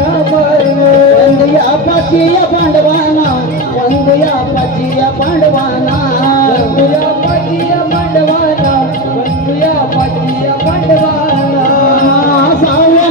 वंदया पाचिय पांडवाना वंदया पाचिय पांडवाना. वंदया पाचिय पांडवाना वंदया पाचिय पांडवाना. Save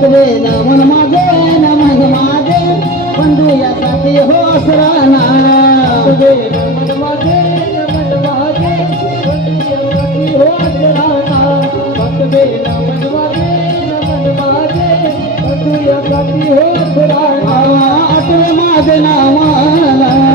तवे नमून मे नमन माधे पंडूसराना माध नव